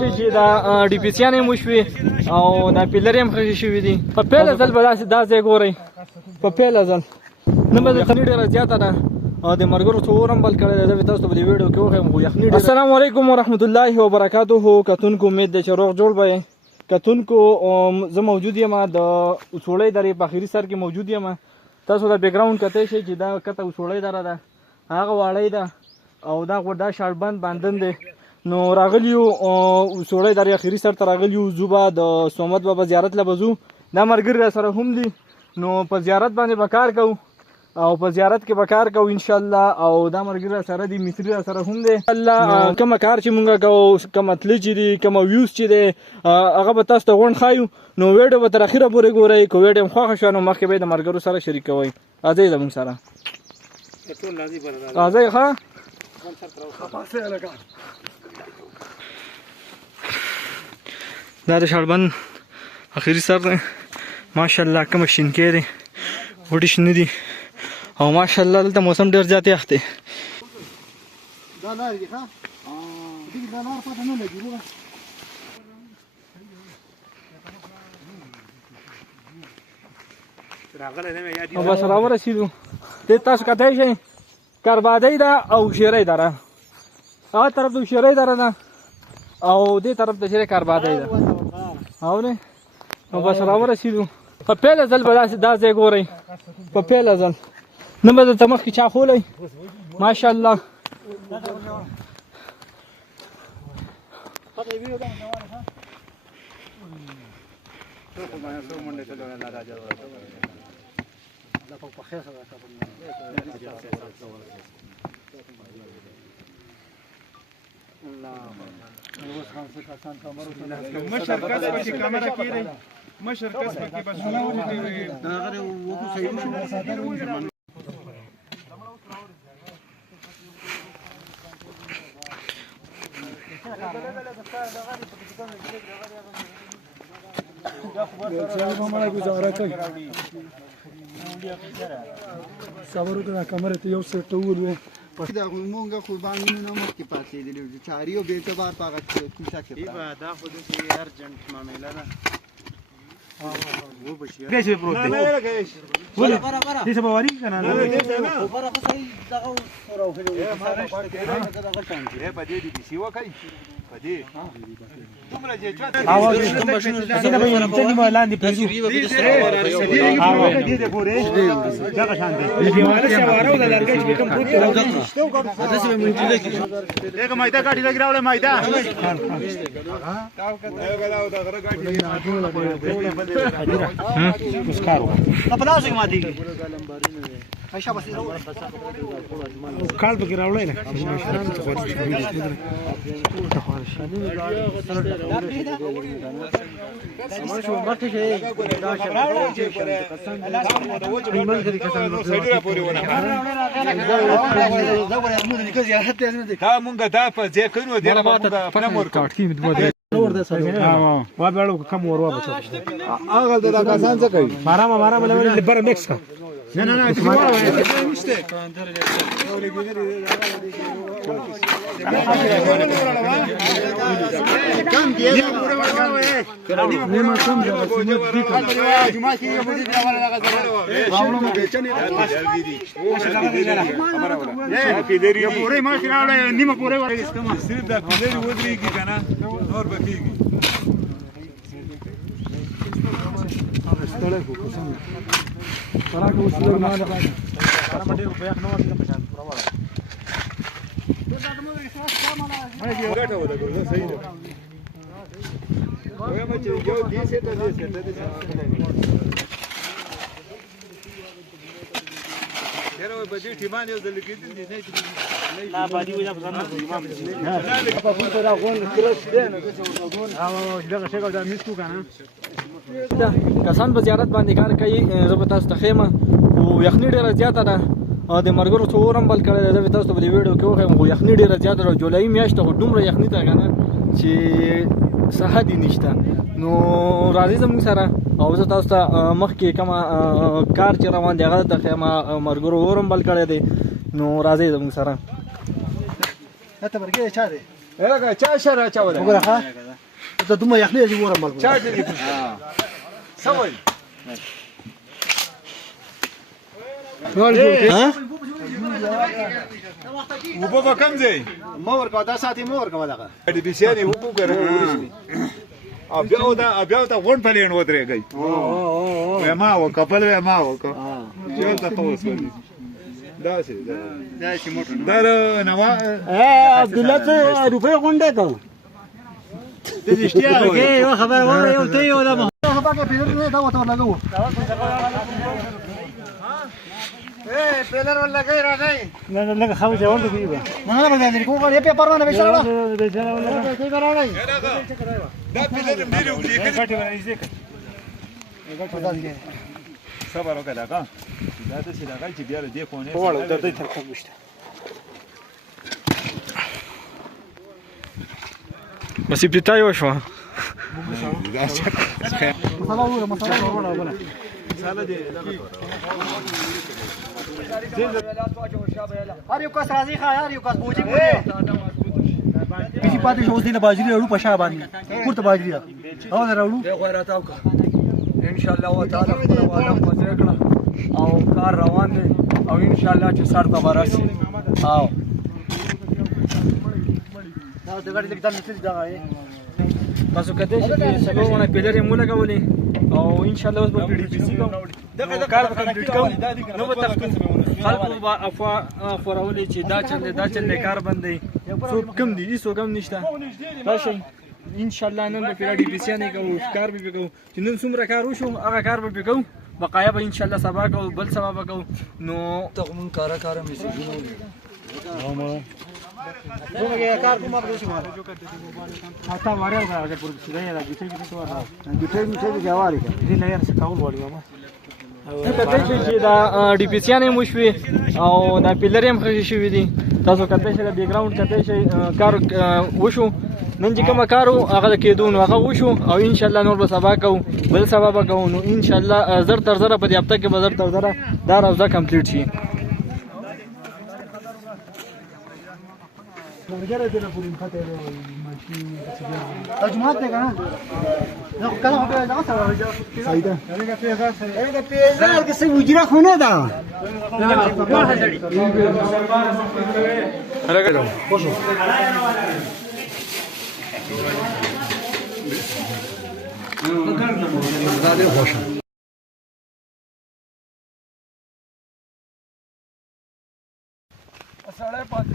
شي چې دا ډي پي سیانې مو شوي او دا پیلرې هم ښه شوي دي. په پیله ځل به دا ځای ګورئ، په پیله ځل نه به یخني ډېره زیاته ده او د مرګرو څو اور هم بل کړی دی. زه به تاسو ته په دې ویډیو کې وښیم خو یخني ډېره. السلام علیکم ورحمت الله وبرکاتو. کتونکو امید دی چې روغ جوړ به یې. کتونکو زه موجود یم د اصوړی درې په اخري سر کې موجود یم. تاسو دا بیکګراوند کتی شئ چې دا کته اصوړی دره ده، هغه واړی ده او دا شاړبند باندن دی. نو راغلی یو اصوړی درې اخري سر ته راغلی یو. زو به د صمد بابا زیارت له به ځو. دا ملګري را سره هم دي. نو په زیارت باندې به کار کوو او په زیارت کې به کار کوو انشاءالله. او دا ملګري را سره دي، مصري را سره هم دی. الله کومه کار چې مونږ کوو، کومه تلې چې دي، کومه ویوز چې دی، هغه به تاسو ته غونډ ښایو. نو ویډیو به تر اخره پورې ګورئ. که ویډیو هم خوښه شوه نو مخکې به یې د ملګرو سره شریک کوئ. راځئ زموږ سره، راځئ. ښه دا د شاړبند اخري سر دی. ماشاءالله کومه شینکۍ دی، وړي شنه دي او ماشاءالله دلته موسم ډېر زیات یخ دی. او بس راورسېدو. دې تاسو کتی شئ کربادۍ ده او شیرۍ دره. هغه طرف ته شیرۍ دره ده او دې طرف ته چې کربادۍ ده. اورې نو بس راورسېدو. په پیله ځل به دا ځای ګورئ، په پیله ځل نه به درته مخکې چا خولی. ماشاءالله مشر کس پکې کامره کېږي، مشر کس پکې بس صبر وکړه کمره ته یو څه ټول وې دا مونږه قرباني نه مخکې پاتې دي چاري او به اعتبار پاغه کوڅه کې دا خو د ارجنټ معاملې ده. دې پروت دی ولې دې څه باوري کنه نه خبره خو صحیح دغه سره خو دې په دې دي سی وکړي په دې دومره چې چا اواز کوم ماشين څنګه به یې څنګه ما لاندې پېژو دې پورې ځکه شان دي دیواله څه واره د لرګي چې کوم پروت راځي دا څه مونږ دې کې دغه مایدا کاټي لګراوله مایدا مسکارو په پلاسټیک ما دي عائشہ بس کال به راوړل نه دا مونږه دا په ځای کړو دې نه ماته په نمبر کاټ کې نور ده سره وا بیاړو کم ور وا بچو هغه د کسان څه کوي مارا له بر مکس کا نه نشته کم دی پورا ورغاوه نه ما کم ده جمعه کې یو دې راواله هغه راوړم بیچنه جلدی دي خبره ولا کې دې پورې ما راوړل نیمه پورې ورې اسکما صرف دا دې ودرېږي کنه نور بکیږي ستړی کو قسم تراکه وسله نه ده سره مډې په یخ نو ورته پچان پرواله ګټه ودا ګورځه صحیح ده وای ما چې یو دې سیټه یاره وای بده ټیمان یو ځل کېدل دي نه لا باندې ولا ځان نه په فوټو را غون کړش دې نه او دغه شګه د میسکو کنه کسان په زیارت باندې کار کوي. زه به تاسو ته ښیم خو یخني ډېره زیاته ده او د مرګرو څو اور هم بل کړی دی. زه به تاسو ته په دې ویډیو کې وښیم خو یخني ډېره زیاته ده. جولایي میاشت ده خو دومره یخني ده که نه چې څه حد یې نشته. نو راځئ زموږ سره او زه تاسو ته مخکې کومه کار چې روان دی هغه ته ښیم. مرګرو اور هم بل کړی دی. نو راځئ زموږ سره. ته برګې چا دی هغه چا شر اچول وګوره ها ته دومره یخني چې ورم مال چا دې سوي ها وبو کم دی ما ورکا دا ساتي ما ورکا دغه دې بيسياني وبو ګره بیا ته غون پلین ودرېږي ما و کپل ما و کو چل ته خلاص دا شي دا شي موټر دا نو عبد الله روپے غونډه کا دې اشتیا یو خبر وره یو ته یو دا خبر کې پیډر نه دا وته لګو پیلر ولا غیر راځي نه نه خو ځه ورته کیږي ما نه باندې کوه یې په پرونه به سره به سره ولا څه راوړی دا پیلر مې وړي کې صبر وکړه دا د څه لګای چې بیا دې کونه وړو د دې تر کوم شته بس ابتدائي وشو هر یو کس راځي هر یو کس بوجي کسی پاتې شو دې باجری وړو په شا باندې پورته باجری او نه راوړو غیرت او ان شاء الله تعالی خپل وعده پوره کړه او کار روان دی او ان شاء الله چې سر ته ورسي او دا د غړي لګدان نشي دا تاسو کته چې سلوونه پیلر یې مولا غولې او ان شاء الله اوس به پی ډی پی سی کوم دغه کار به کمپلیټ کوم نو به تاسو خلکو با افوا فورولې چې دا چل کار باندې څوک کم دي څوک کم نشته راشي ان شاء الله نن به پی ډی پی سی نه کوو کار به کوو چې نن څومره کار وشو هغه کار به کوو بقایا به ان شاء الله سبا کوو بل سبا به کوو نو تغمون کارا میسجونه کار کوم په شي مال اته واره دا پر سیده یا د دې څه وره د دې څه جواري دي نه یې څه کول وړي ما کته چې دا ډی پی سی نه مشوي او دا پیلر هم خشي شوی دي تاسو کته چې د بیک گراوند کته چې کار وشو نن چې کوم کارو هغه کېدون هغه وشو او ان شاء الله نور به سبا کوو بل سبا به کوو نو ان شاء الله زر تر زر په دې هفته کې به زر تر زر دا روزه کمپلیټ شي ورګره دې په پورین خاطر ماشي تجمعات نه کنه نو کله هغه دا سره راځي سیدا هغه پیزار کې څه وجره خونه ده راګرو خوشو دا دې خوشو سړی پاتې